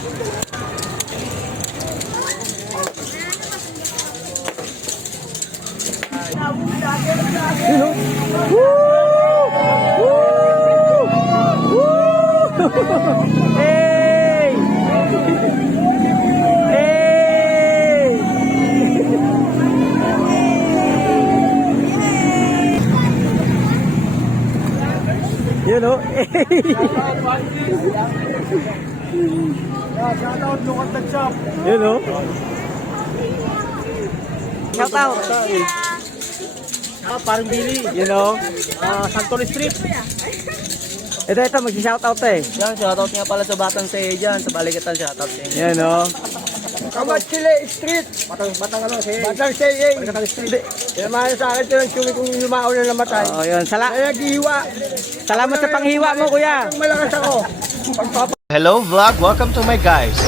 Hey! Hey! You know? Shout out, look at the shop. You know? Shout out. Parang Billy. You know? Santol Street. Ito, mag-shout out eh. Yan, shoutout nga pala sa Batang Seye dyan. Sa Baligatan, shoutout sa inyo. Yan o. Kamachile Street. Batang ano, Seye. Batang Seye. Baligatan Street. Sinamahan sa akin ito yung chumi kong lumao na namatay. Oh, yun. Kaya naghihiwa. Salamat sa panghiwa mo, kuya. Malakas ako. Hello vlog, welcome to my guys.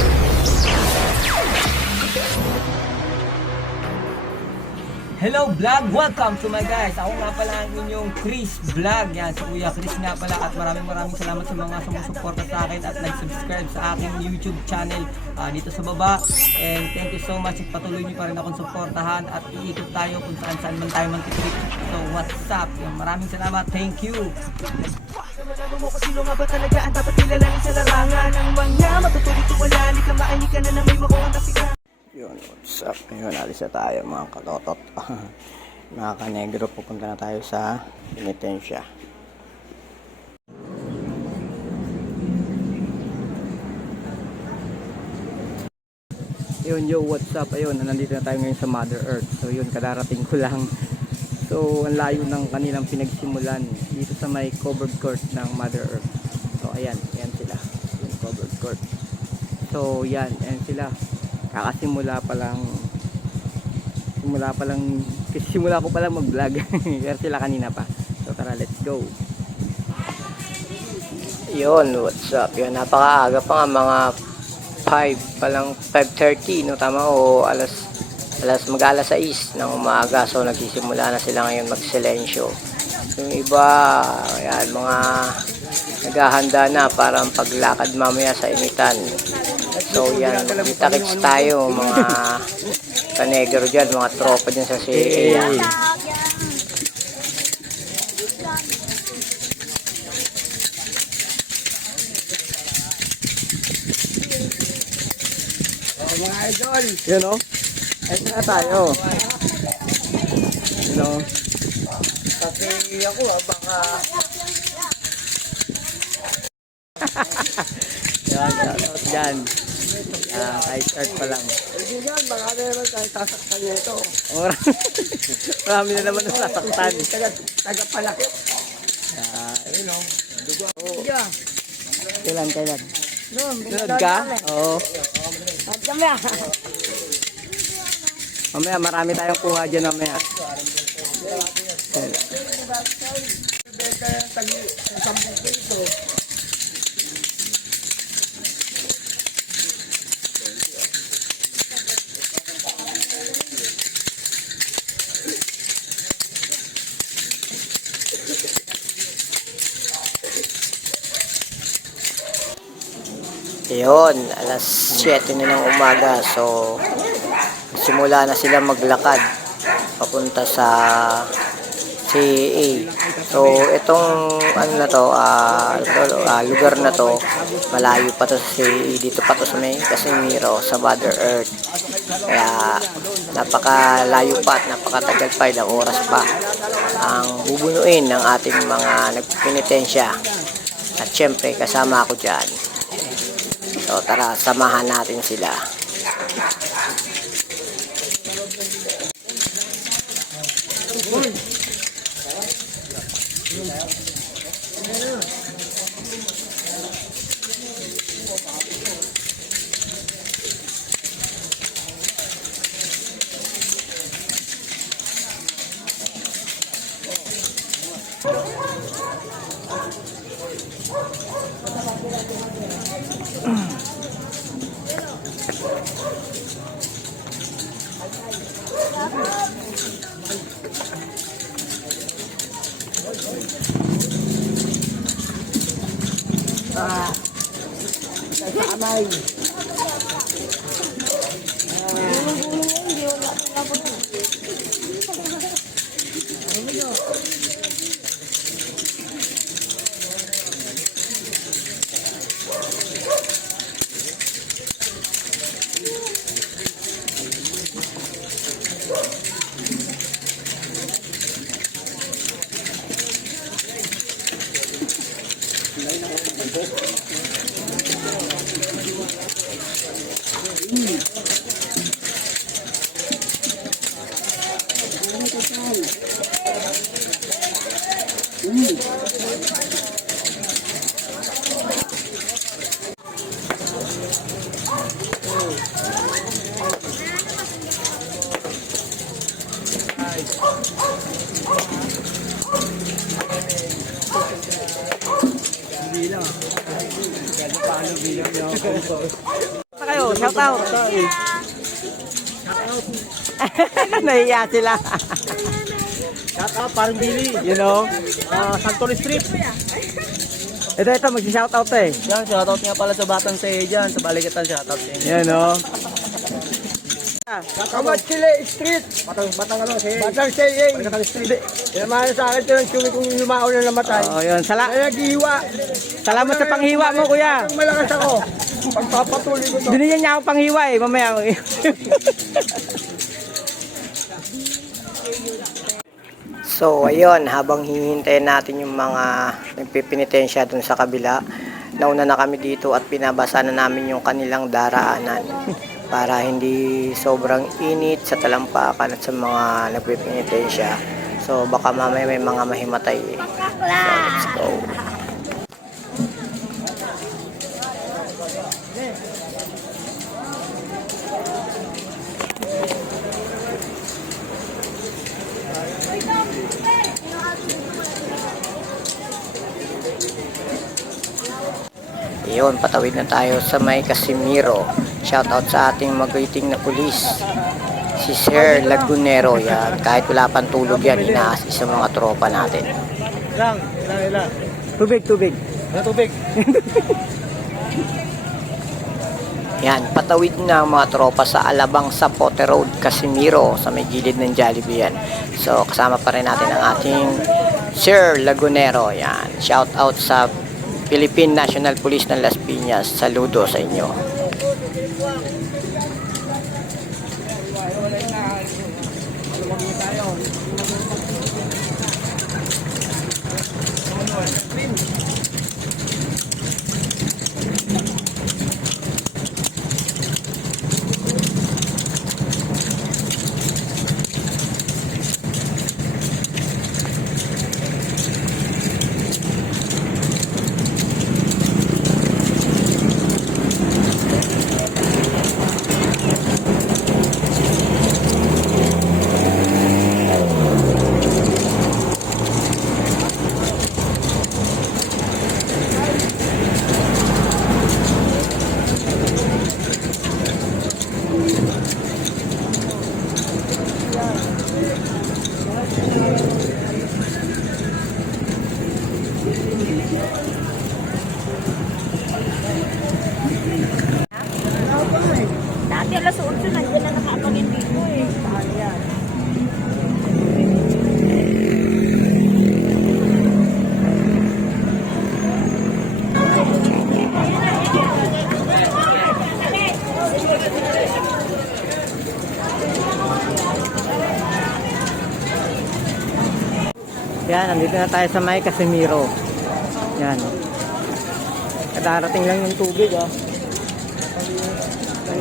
Hello vlog! Welcome to my guys! Ako nga pala ang inyong Chris Vlog. Yan, si Kuya Chris nga pala at maraming salamat sa mga sumusuporta sa akin at nag-subscribe sa aking YouTube channel dito sa baba. And thank you so much at patuloy niyo pa rin akong suportahan at iikot tayo kung saan man tayo mantitrip. So what's up? Yan, maraming salamat. Thank you! Malaman mo kung sino nga ba talaga ang dapat kilalanin sa larangan ng mga matutulit wala, hindi ka mainig ka na na may makuha na siya. Yun, what's up? Ayun, alis na tayo mga katotot. Mga kanegro, pupunta na tayo sa penitensya. Yun, yo, what's up? Ayun, nandito na tayo ngayon sa Mother Earth. So yun, kadarating ko lang. So, ang layo ng kanilang pinagsimulan dito sa may covered court ng Mother Earth. So, ayan, ayan sila. Yung covered court. So, yan, ayan sila. Kakasimula pa lang simula ko pa lang mag-vlog. Pero sila kanina pa. So tara, let's go. Yun, what's up? Yun, napakaaga pa nga, mga 5 pa lang, 5:30 no, tama, o mag-alas 6 ng umaga. So nagsisimula na sila ngayon magsilensyo. Yung iba, ayan, mga naghahanda na para paglakad mamaya sa initan. So yan, kita-kits tayo mga kanegro dyan, mga tropa dyan sa CA. Mga idol. Yun o, ito na tayo. Yun o. Kasi ako baka... Yan, shoutout dyan. Kahit start pa lang. Hindi yan, baka na naman tayo sasaktan niya ito. Marami na naman ang sasaktan. Taga-palakit. Ayun o. Dugo. Kailan? Sunod ka? Oo. Mamaya, marami tayong kuha dyan mamaya. Benta yan, tagi 10 piso. Yun, alas 7 na ng umaga. So, simula na sila maglakad papunta sa CA. So, itong ano na to, lugar na to, malayo pa to sa CA. Dito pa to sa may Casimiro, sa Mother Earth. Kaya, napakalayo pa at napakatagal pa, ilang oras pa ang bubunuin ng ating mga nagpenitensya. At syempre, kasama ako dyan. So tara, samahan natin sila. Kamay. Pa kayo, shout out. Nahiya sila. Shout out, parang Billy. You know? Santori Strip. Ito, mag-shout out eh. Yan, shout out nga pala sa Batang Say dyan. Sa Balikatan, shout out sa inyo. Yan o. Kamat Chile Street. Batang Say. Sinamahan sa akin ito ng chumi kong yumao na namatay. Oh, yun. Kaya naghihiwa. Salamat sa panghiwa mo, kuya. Ang malakas ako. Pagpapatuloy ko to. Binigyan niya ako panghiwa eh, mamaya. So, ayun, habang hihintayin natin yung mga nagpipinitensya dun sa kabila, nauna na kami dito at pinabasa na namin yung kanilang daraanan para hindi sobrang init sa talampakan at sa mga nagpipinitensya. So, baka mamaya may mga mahimatay eh. So, let's go. Yun, patawid na tayo sa may Casimiro. Shoutout sa ating magiting na pulis, si Sir Lagunero. Yan, kahit wala pang tulog yan, inaasist sa mga tropa natin. Ilang. Tubig. Tubig. Yan, patawid na ang mga tropa sa Alabang Sapote Road, Casimiro, sa may gilid ng Jollibee yan. So, kasama pa rin natin ang ating Sir Lagunero. Yan, shoutout sa Philippine National Police ng Las Piñas. Saludo sa inyo. Dati alas 11 nandiyan na nakaabangin dito eh. Ayan. Yan, nandito na tayo sa may Casimiro. Yan. Kadarating lang yung tubig, oh.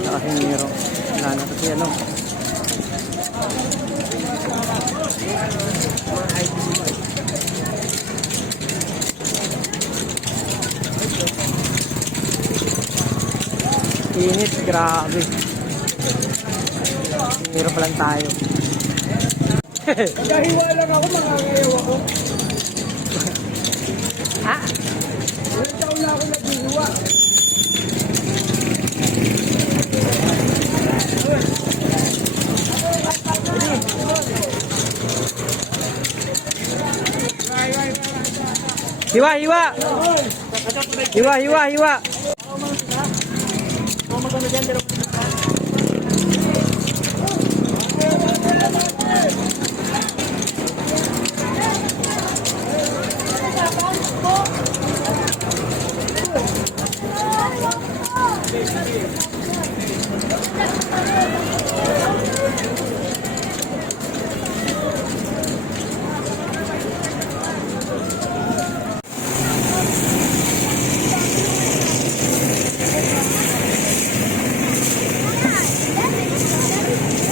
Sa Casimiro. Wala na kasi ano. Init, grabe. Casimiro pa lang tayo. Nagkahiwa lang ako, mangangiyaw ako. Ha? Ilang taon na ako naghihiwa. Hiwa!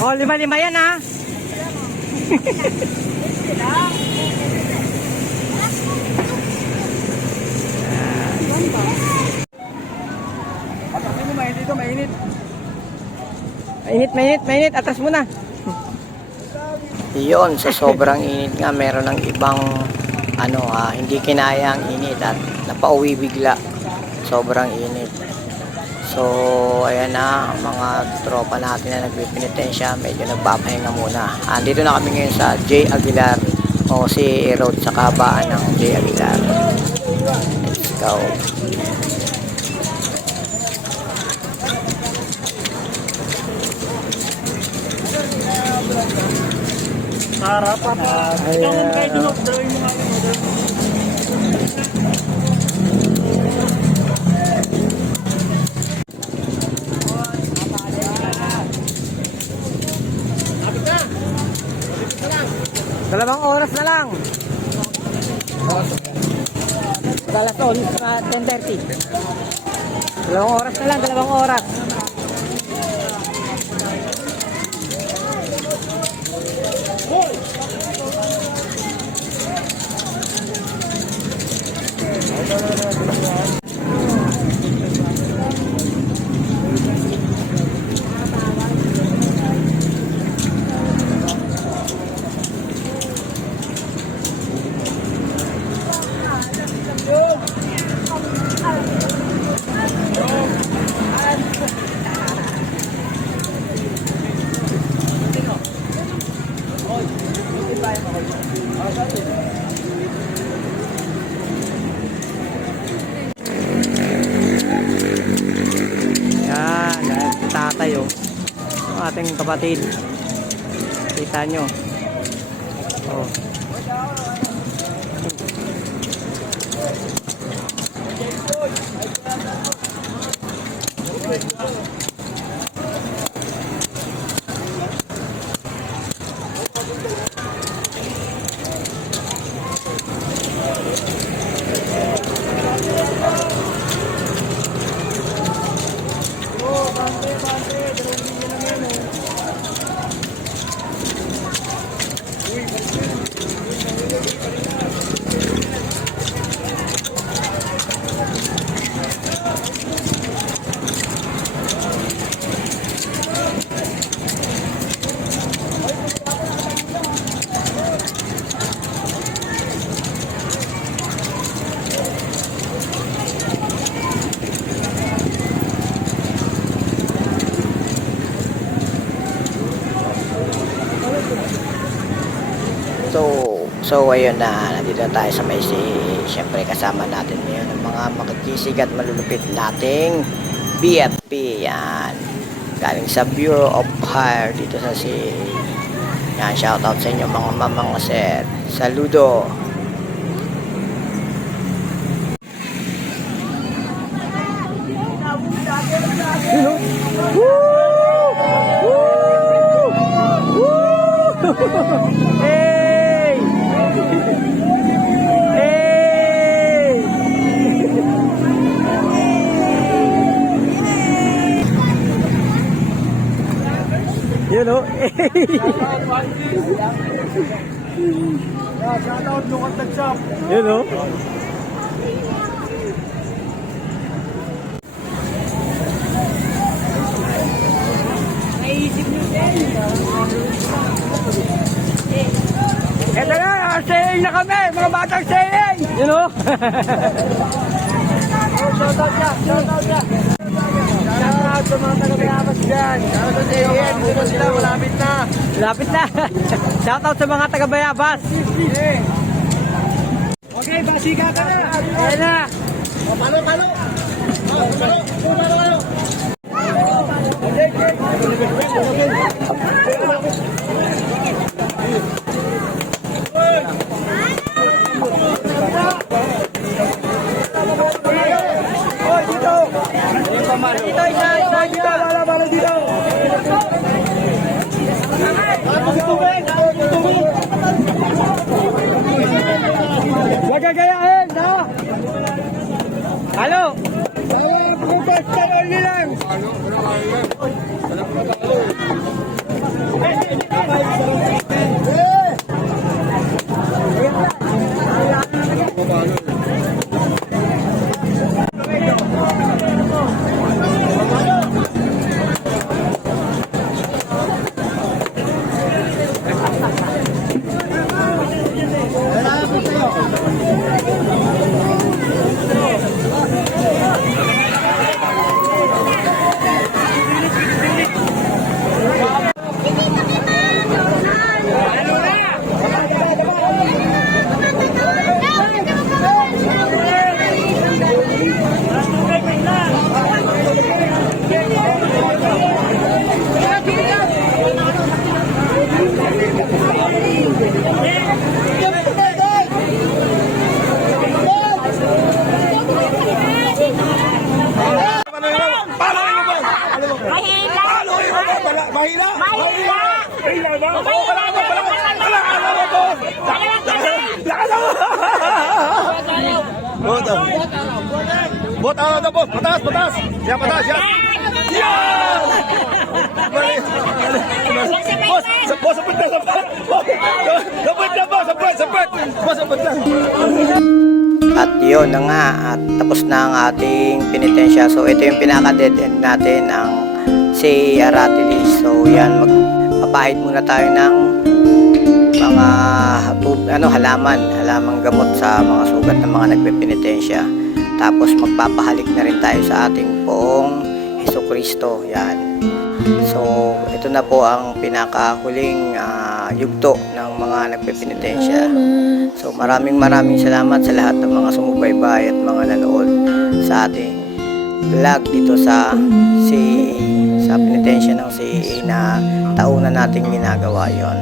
Oh, 5-5 yan ha. Patakin mo, mainit ito, mainit. Mainit. Atras muna. Yun, sa sobrang init nga, meron ng ibang hindi kinaya ang init at napauwi bigla. Sobrang init. So, ayan na, mga tropa natin na nagpipinitensya, medyo nagpapahinga muna. Andito na kami ngayon sa J. Aguilar o si Road sa kabaan ng J. Aguilar. Let's go. Dalawang oras na lang. Dalas 10:30. Dalawang oras na lang, dalawang oras. Yan, tatay oh. Ang ating kapatid. Kita nyo. Oh. So ayun na, nandito na tayo sa may siyempre kasama natin ngayon ang mga makikisig at malulupit nating BFP. Yan, galing sa Bureau of Fire dito sa yan, shoutout sa inyo mga mamang sir. Saludo. Hey! Hey! You know? Shoutout nung at nag-shop. You know? Eto na, saying na kami, mga batang saying! You know? Shoutout niya. Shoutout sa mga taga-Bayamas dyan. Shoutout sa saying, dito sila, malapit na. Lapit na. Shoutout sa mga taga-Bayabas. Okay, basiga ka na. Ayan na. Palo. Dito, isa, dito. Nagagayahin, ha? Halo. Bukas ka lang. Bot, ano bot? Patas, patas. Yan, patas, yan. Yan! Boss, boss, sapit na, sapit. Sapit na, boss, sapit, sapit. Boss, sapit na. At yun na nga, at tapos na ang ating penitensya. So ito yung pinaka-dead end natin, ang si Aratilis. So yan, magpapahid muna tayo ng mga halamang gamot sa mga sugat ng mga nagpe-penitensya. Tapos magpapahalik na rin tayo sa ating poong Hesukristo. Yan. So ito na po ang pinakahuling yugto ng mga nagpe-penitensya. So maraming salamat sa lahat ng mga sumubaybay at mga nanood sa ating vlog dito sa penitensya ng CEA na taon na nating ginagawa yon.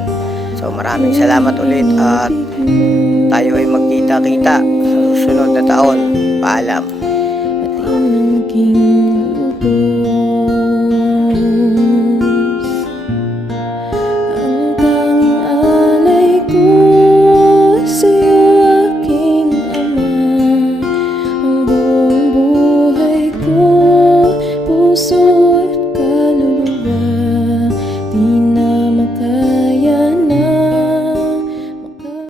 So maraming salamat ulit at tayo ay magkita-kita sa susunod na taon. Paalam. Puso